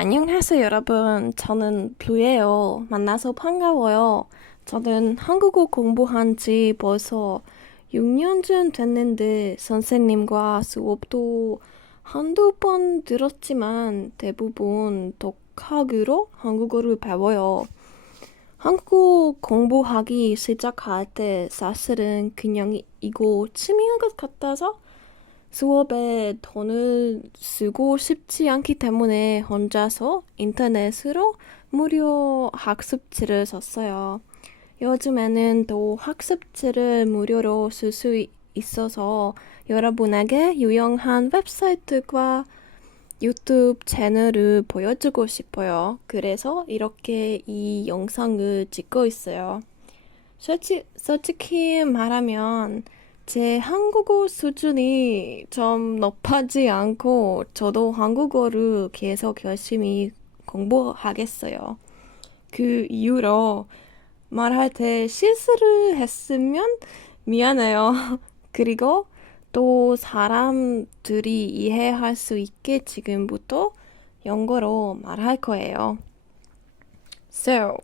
안녕하세요, 여러분. 저는 블루예요. 만나서 반가워요. 저는 한국어 공부한 지 벌써 6년쯤 됐는데 선생님과 수업도 한두 번 들었지만 대부분 독학으로 한국어를 배워요. 한국어 공부하기 시작할 때 사실은 그냥 이거 취미인 것 같아서 수업에 돈을 쓰고 싶지 않기 때문에 혼자서 인터넷으로 무료 학습지를 썼어요. 요즘에는 또 학습지를 무료로 쓸 수 있어서 여러분에게 유용한 웹사이트와 유튜브 채널을 보여주고 싶어요. 그래서 이렇게 이 영상을 찍고 있어요. 솔직히 말하면 제 한국어 수준이 좀 높아지 않고 저도 한국어를 계속 열심히 공부하겠어요. 그 이후로 말할 때 실수를 했으면 미안해요. 그리고 또 사람들이 이해할 수 있게 지금부터 영어로 말할 거예요. So,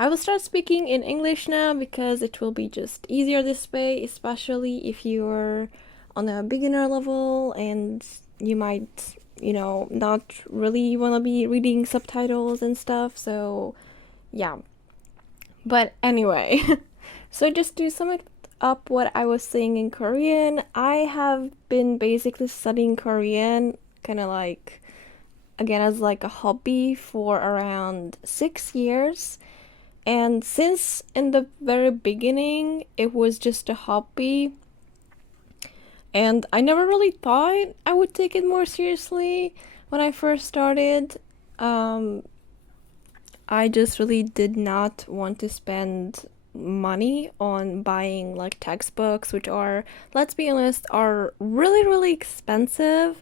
I will start speaking in English now because it will be just easier this way, especially if you're on a beginner level and you might, not really want to be reading subtitles and stuff. So, yeah. But anyway, so just to sum it up what I was saying in Korean, I have been basically studying Korean kind of like again as like a hobby for around 6 years. And since in the very beginning it was just a hobby, and I never really thought I would take it more seriously when I first started. Um, I just really did not want to spend money on buying like textbooks, which are, let's be honest, are really, really expensive.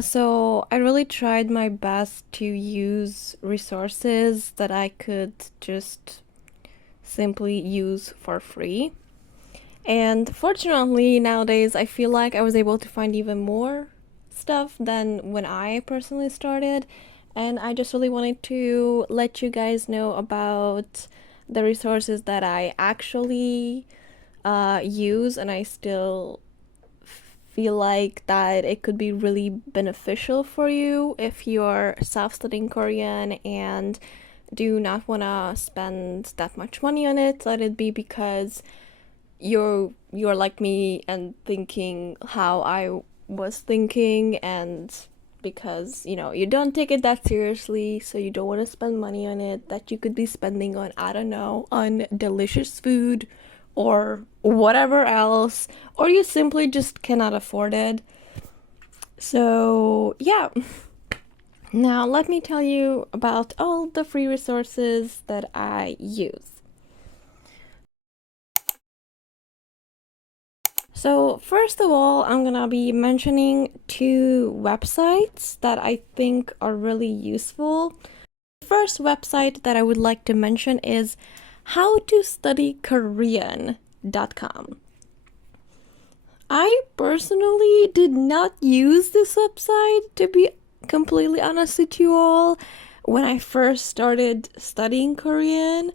So I really tried my best to use resources that I could just simply use for free. And fortunately, nowadays, I feel like I was able to find even more stuff than when I personally started. And I just really wanted to let you guys know about the resources that I actually use, and I still feel like that it could be really beneficial for you if you're self-studying Korean and do not want to spend that much money on it. Let it be because you're like me and thinking how I was thinking, and because you don't take it that seriously, so you don't want to spend money on it that you could be spending on, I don't know, on delicious food or whatever else, or you simply just cannot afford it. So yeah, now let me tell you about all the free resources that I use. So, first of all, I'm gonna be mentioning two websites that I think are really useful. The first website that I would like to mention is howtostudykorean.com. I personally did not use this website, to be completely honest with you all, when I first started studying Korean.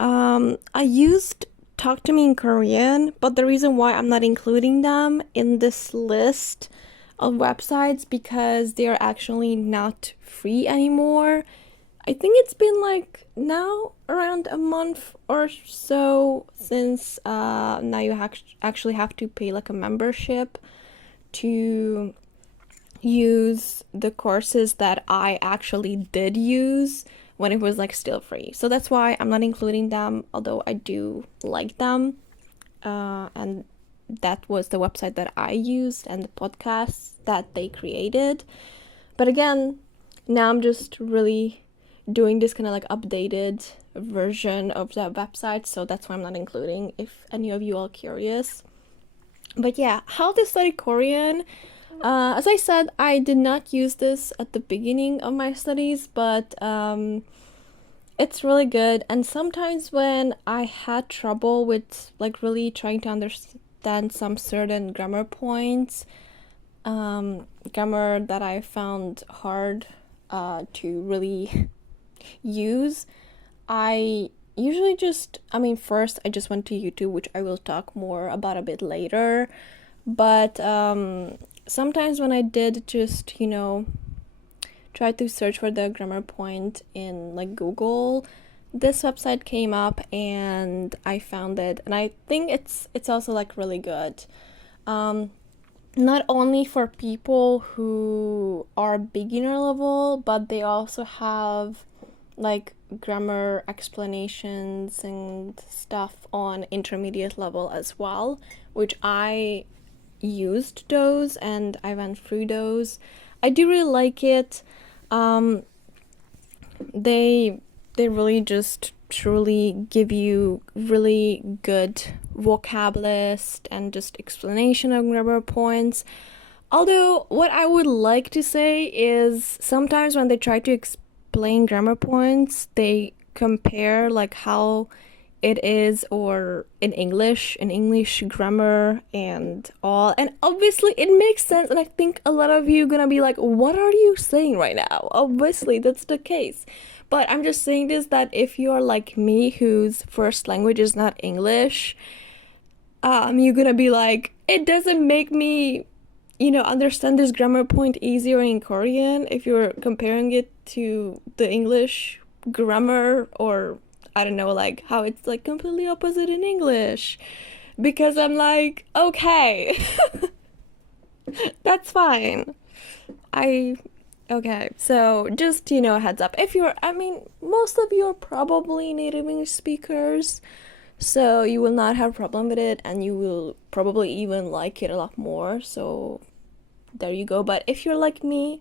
I used Talk to Me in Korean, but the reason why I'm not including them in this list of websites because they are actually not free anymore. I think it's been like now around a month or so since now you actually have to pay like a membership to use the courses that I actually did use when it was like still free. So that's why I'm not including them, although I do like them. And that was the website that I used and the podcasts that they created. But again, now I'm just really doing this kind of like updated version of that website, so that's why I'm not including if any of you are curious. But yeah, how to study Korean. As I said, I did not use this at the beginning of my studies, but it's really good. And sometimes when I had trouble with like really trying to understand some certain grammar points, grammar that I found hard to really use. I usually first I just went to YouTube, which I will talk more about a bit later. But sometimes when I did just, try to search for the grammar point in like Google, this website came up and I found it, and I think it's also like really good. Not only for people who are beginner level, but they also have like grammar explanations and stuff on intermediate level as well, which I used those and I went through those. I do really like it. They really just truly give you really good vocab list and just explanation of grammar points. Although what I would like to say is sometimes when they try to explain grammar points, they compare like how it is or in English grammar and all, and obviously it makes sense, and I think a lot of you gonna be like, what are you saying right now? Obviously that's the case, but I'm just saying this, that if you're like me whose first language is not English, you're gonna be like, it doesn't make me understand this grammar point easier in Korean if you're comparing it to the English grammar, or I don't know, like how it's like completely opposite in English. Because I'm like, okay, that's fine. Okay, so just, heads up. Most of you are probably native English speakers, so you will not have a problem with it, and you will probably even like it a lot more. So there you go. But if you're like me,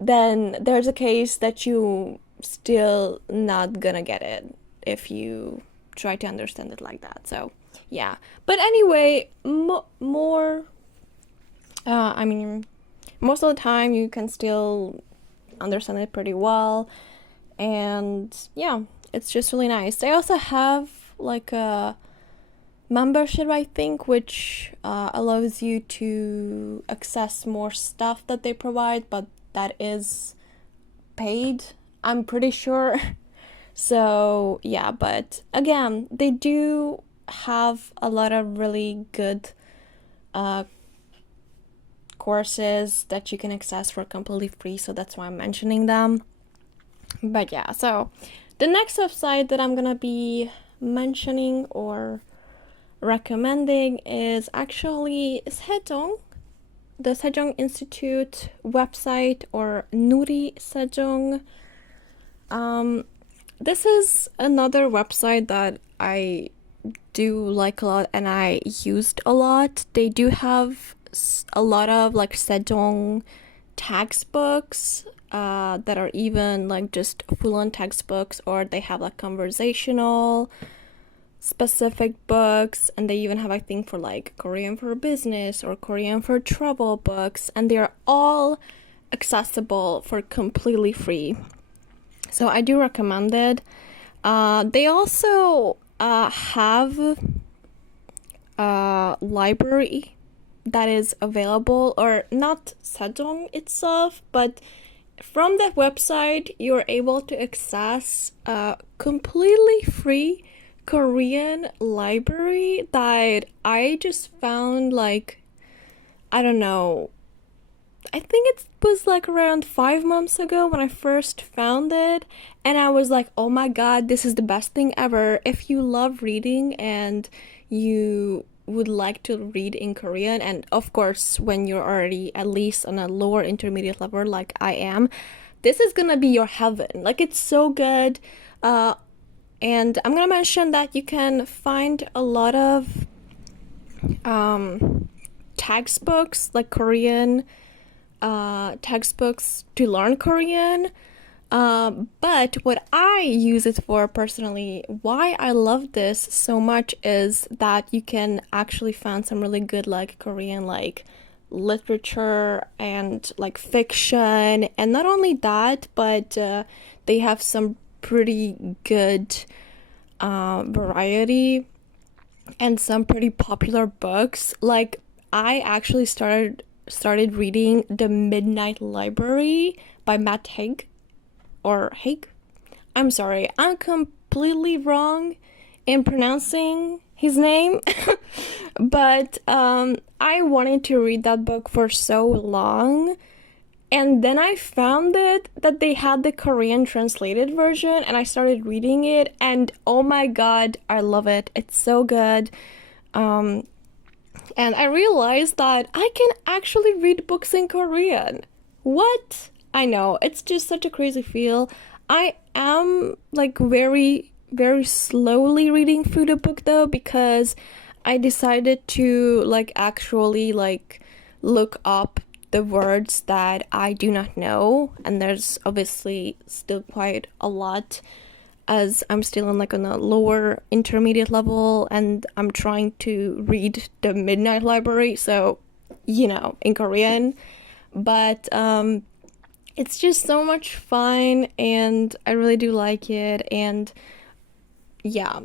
then there's a case that you still not gonna get it if you try to understand it like that. So yeah, but anyway, more most of the time you can still understand it pretty well, and yeah, it's just really nice. They also have like a membership, I think, which allows you to access more stuff that they provide, but that is paid, I'm pretty sure. So yeah, but again, they do have a lot of really good courses that you can access for completely free, so that's why I'm mentioning them. But yeah, so the next website that I'm gonna be mentioning or recommending is actually Sejong, the Sejong Institute website, or Nuri Sejong. This is another website that I do like a lot and I used a lot. They do have a lot of like Sejong textbooks that are even like just full-on textbooks, or they have like conversational specific books, and they even have, I think, for like Korean for business or Korean for travel books, and they are all accessible for completely free. So I do recommend it. They also have a library that is available, or not Sejong itself, but from that website you're able to access a completely free Korean library that I just found, like, I don't know, I think it was like around 5 months ago when I first found it, and I was like, oh my god, this is the best thing ever. If you love reading and you would like to read in Korean, and of course when you're already at least on a lower intermediate level like I am, this is gonna be your heaven. Like, it's so good. And I'm gonna mention that you can find a lot of textbooks, like Korean textbooks to learn Korean. But what I use it for personally, why I love this so much, is that you can actually find some really good like Korean like literature and like fiction, and not only that, but they have some pretty good variety and some pretty popular books. Like, I actually started reading The Midnight Library by Matt Haig or Haig. I'm sorry, I'm completely wrong in pronouncing his name, but I wanted to read that book for so long. And then I found it that they had the Korean translated version, and I started reading it, and oh my god, I love it. It's so good. Um, and I realized that I can actually read books in Korean. What? I know, it's just such a crazy feel. I am like very, very slowly reading through the book though, because I decided to like actually like look up the words that I do not know, and there's obviously still quite a lot as I'm still on a lower intermediate level and I'm trying to read the Midnight Library, so in Korean. But it's just so much fun and I really do like it, and yeah,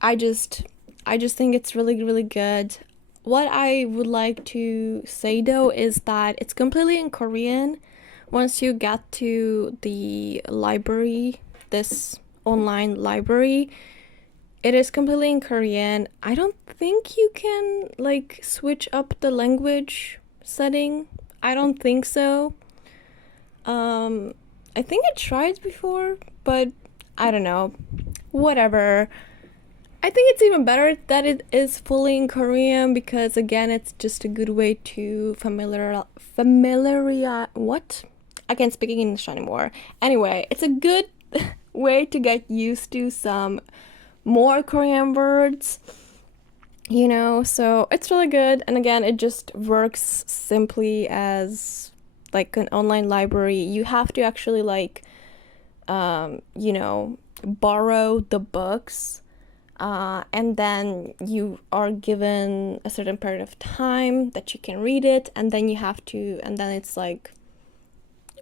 I just I just think it's really really good. What I would like to say though is that it's completely in Korean. Once you get to the library, this online library, it is completely in Korean. I don't think you can like switch up the language setting. I don't think so. I think I tried before, but I don't know. Whatever. I think it's even better that it is fully in Korean because again, it's just a good way to familiarize what? I can't speak English anymore. Anyway, it's a good way to get used to some more Korean words, so it's really good. And again, it just works simply as like an online library. You have to actually like borrow the books, and then you are given a certain period of time that you can read it, and then it's like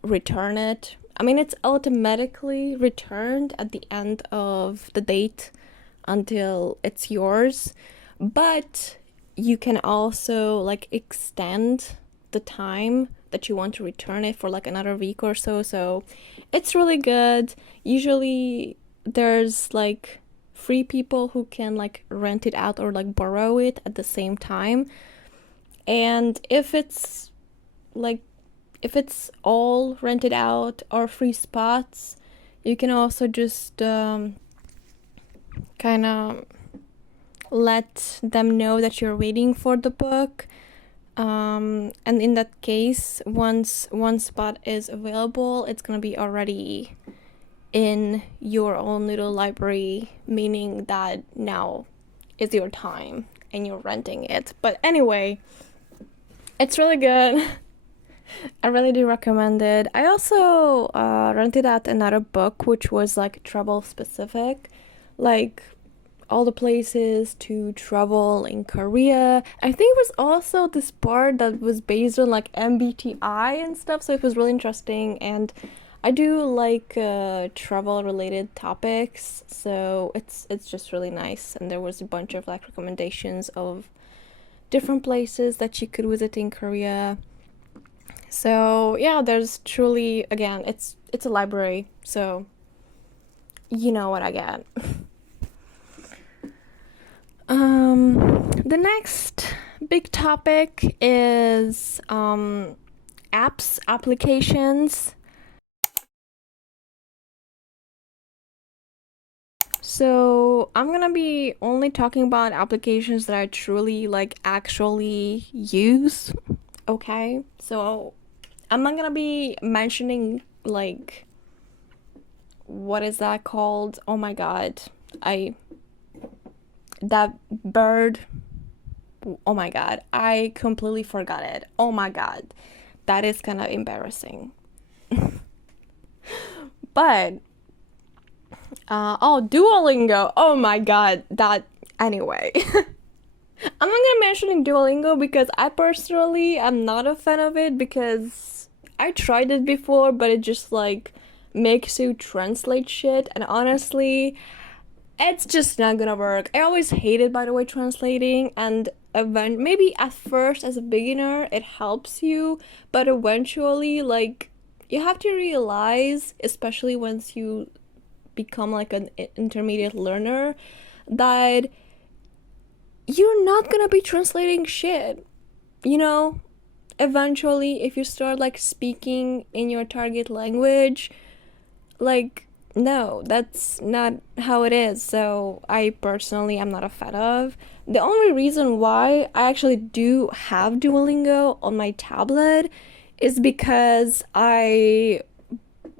return it. I mean, it's automatically returned at the end of the date until it's yours, but you can also like extend the time that you want to return it for like another week or so. So it's really good. Usually there's like free people who can like rent it out or like borrow it at the same time. And if it's all rented out or free spots, you can also just kind of let them know that you're waiting for the book. And in that case, once one spot is available, it's gonna be already in your own little library, meaning that now is your time and you're renting it. But anyway, it's really good. I really do recommend it. I also rented out another book which was like travel specific, like all the places to travel in Korea. I think it was also this part that was based on like MBTI and stuff, so it was really interesting. And I do like travel related topics, so it's just really nice. And there was a bunch of like recommendations of different places that you could visit in Korea. So yeah, there's truly, again, it's a library, so you know what I get. The next big topic is applications. So I'm gonna be only talking about applications that I truly like actually use. Okay, so I'm not gonna be mentioning like what is that called? Oh my god, that bird. Oh my god, I completely forgot it. Oh my god, that is kind of embarrassing. But Duolingo. Oh my god, that anyway. I'm not gonna mention Duolingo because I personally am not a fan of it because I tried it before, but it just like makes you translate shit, and honestly, it's just not gonna work. I always hated, by the way, translating, and maybe at first as a beginner it helps you, but eventually like you have to realize, especially once you become like an intermediate learner, that you're not gonna be translating shit, you know? Eventually, if you start like speaking in your target language, like, no, that's not how it is. So I personally am not a fan of. The only reason why I actually do have Duolingo on my tablet is because I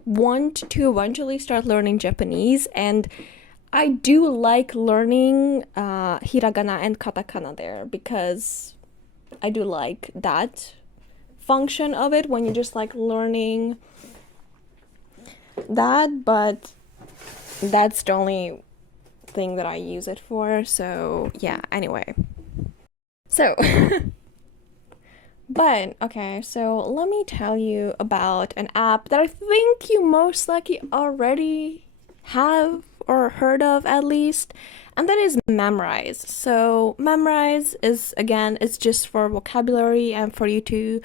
want to eventually start learning Japanese, and I do like learning hiragana and katakana there because I do like that function of it when you're just like learning that, but that's the only thing that I use it for. So yeah, anyway. So but okay, so let me tell you about an app that I think you most likely already have or heard of at least, and that is Memrise. So Memrise is, again, it's just for vocabulary and for you to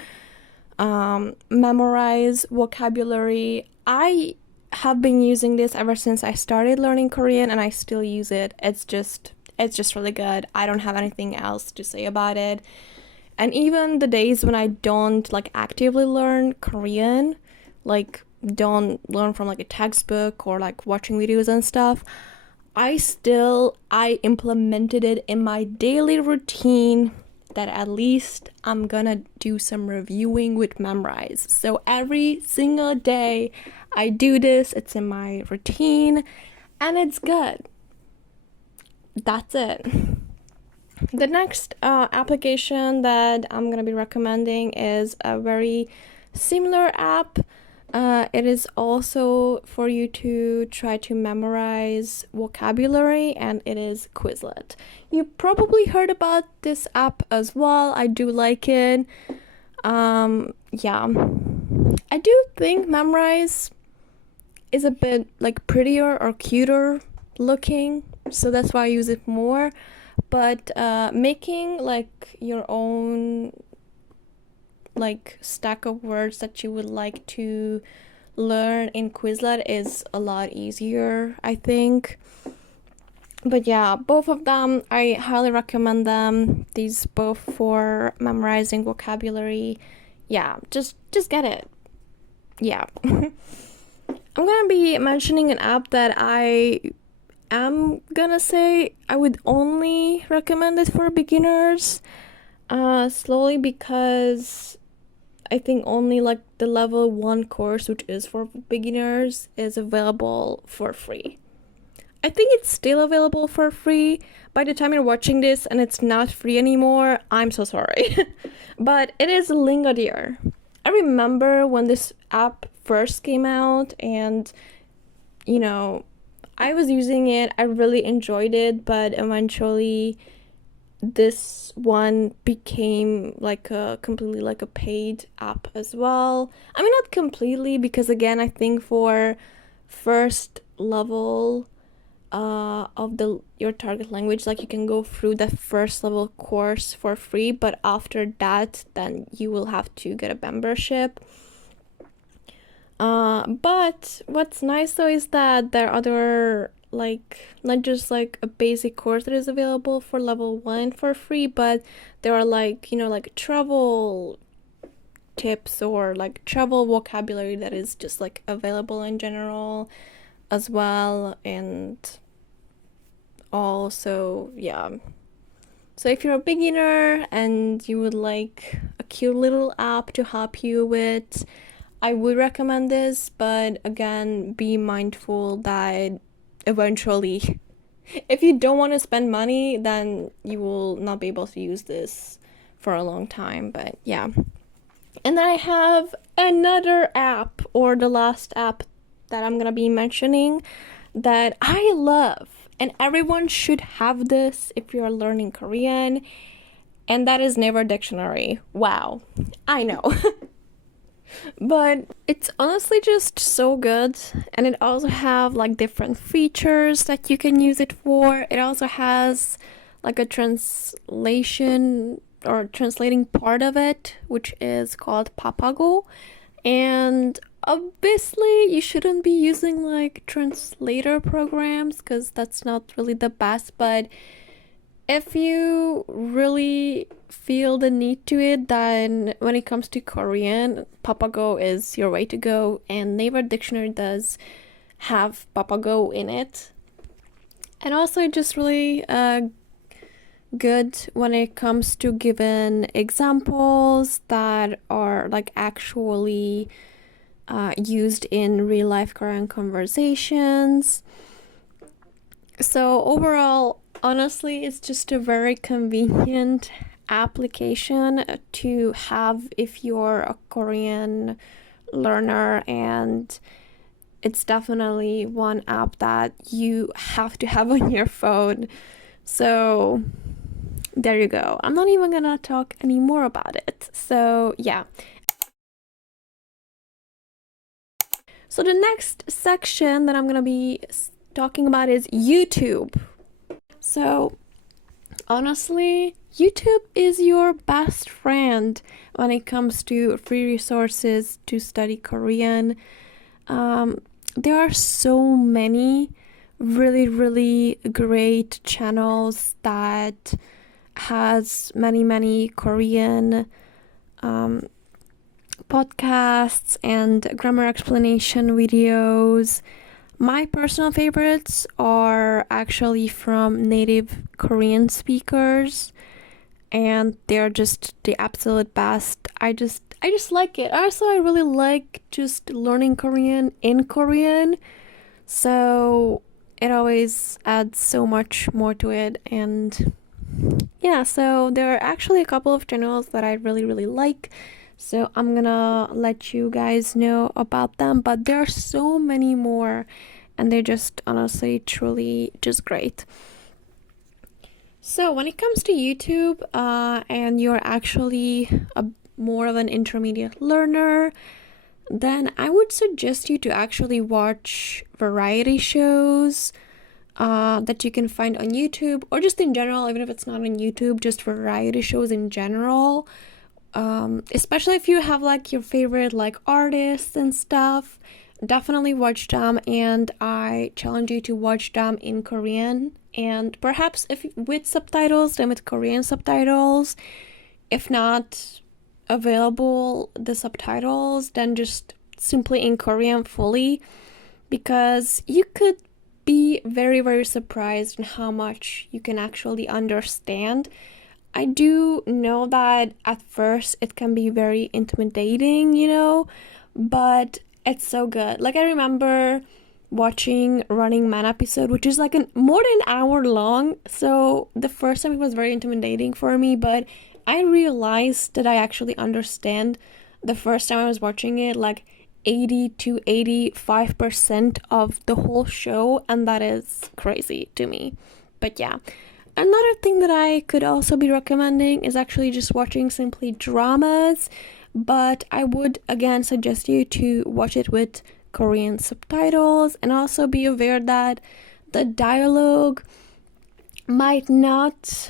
memorize vocabulary. I have been using this ever since I started learning Korean, and I still use it. It's just really good. I don't have anything else to say about it. And even the days when I don't like actively learn Korean, like don't learn from like a textbook or like watching videos and stuff, I implemented it in my daily routine that at least I'm gonna do some reviewing with Memrise. So every single day I do this, it's in my routine, and it's good. That's it. The next application that I'm gonna be recommending is a very similar app. It is also for you to try to memorize vocabulary, and it is Quizlet. You probably heard about this app as well. I do like it. Yeah. I do think Memrise is a bit like prettier or cuter looking, so that's why I use it more. But making like your own like stack of words that you would like to learn in Quizlet is a lot easier, I think. But yeah, both of them, I highly recommend them. These both for memorizing vocabulary. Yeah, just get it. Yeah. I'm gonna be mentioning an app that I am gonna say I would only recommend it for beginners. Slowly, because I think only like the level 1 course, which is for beginners, is available for free. I think it's still available for free by the time you're watching this, and it's not free anymore. I'm so sorry. But it is Lingodeer. I remember when this app first came out, and you know, I was using it. I really enjoyed it, but eventually this one became like a completely like a paid app as well. I mean, not completely, because again, I think for first level of the your target language, like you can go through the first level course for free, but after that then you will have to get a membership. But what's nice though is that there are other, like, not just like a basic course that is available for level 1 for free, but there are like, like travel tips or like travel vocabulary that is just like available in general as well. And also, yeah, so if you're a beginner and you would like a cute little app to help you with, I would recommend this. But again, be mindful that eventually if you don't want to spend money, then you will not be able to use this for a long time. But yeah. And then I have another app, or the last app that I'm gonna be mentioning, that I love, and everyone should have this if you're learning Korean, and that is Naver Dictionary. Wow, I know. But it's honestly just so good, and it also have like different features that you can use it for. It also has like a translation or translating part of it, which is called Papago, And obviously, you shouldn't be using like translator programs because that's not really the best. But if you really feel the need to it, then when it comes to Korean, Papago is your way to go. And Naver Dictionary does have Papago in it. And also, just really good when it comes to giving examples that are like actually used in real life Korean conversations. So overall, honestly, it's just a very convenient application to have if you're a Korean learner, and it's definitely one app that you have to have on your phone. So there you go. I'm not even gonna talk anymore about it. So yeah. So the next section that I'm gonna be talking about is YouTube. So honestly, YouTube is your best friend when it comes to free resources to study Korean. There are so many really great channels that has many Korean podcasts and grammar explanation videos. My personal favorites are actually from native Korean speakers, and they're just the absolute best. I just like it. Also, I really like just learning Korean in Korean. So it always adds so much more to it. And yeah, so there are actually a couple of channels that I really like. So I'm gonna let you guys know about them, but there are so many more, and they're just honestly truly just great. So when it comes to YouTube, and you're actually more of an intermediate learner, then I would suggest you to actually watch variety shows that you can find on YouTube, or just in general, even if it's not on YouTube, just variety shows in general. Especially if you have like your favorite like artists and stuff, definitely watch them, and I challenge you to watch them in Korean, and perhaps if with subtitles, then with Korean subtitles. If not available the subtitles, then just simply in Korean fully, because you could be very surprised in how much you can actually understand. I do know that at first it can be very intimidating, but it's so good. Like I remember watching Running Man episode, which is like more than an hour long. So the first time it was very intimidating for me, but I realized that I actually understand the first time I was watching it, like 80 to 85% of the whole show, and that is crazy to me. But yeah. Another thing that I could also be recommending is actually just watching simply dramas, but I would again suggest you to watch it with Korean subtitles, and also be aware that the dialogue might not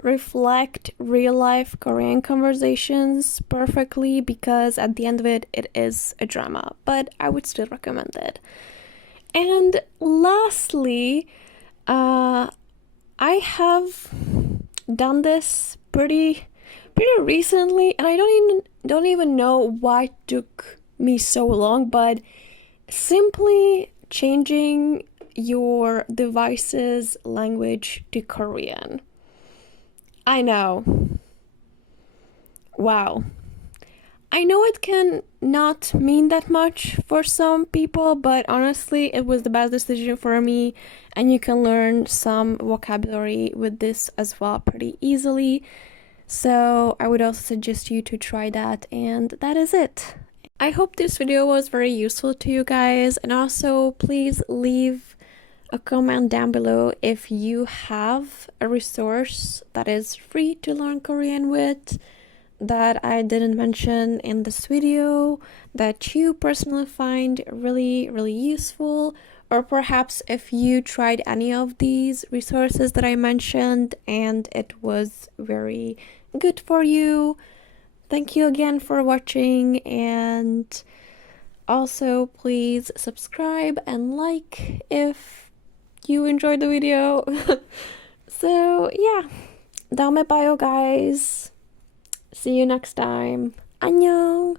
reflect real life Korean conversations perfectly, because at the end of it, it is a drama, but I would still recommend it. And lastly, I have done this pretty recently, and I don't even know why it took me so long, but simply changing your device's language to Korean. I know. Wow. I know it can not mean that much for some people, but honestly, it was the best decision for me, and you can learn some vocabulary with this as well pretty easily. So I would also suggest you to try that, and that is it. I hope this video was very useful to you guys, and also please leave a comment down below if you have a resource that is free to learn Korean with that I didn't mention in this video that you personally find really useful, or perhaps if you tried any of these resources that I mentioned and it was very good for you. Thank you again for watching, and also please subscribe and like if you enjoyed the video. So yeah, 다음에 봐요, guys. See you next time. 안녕.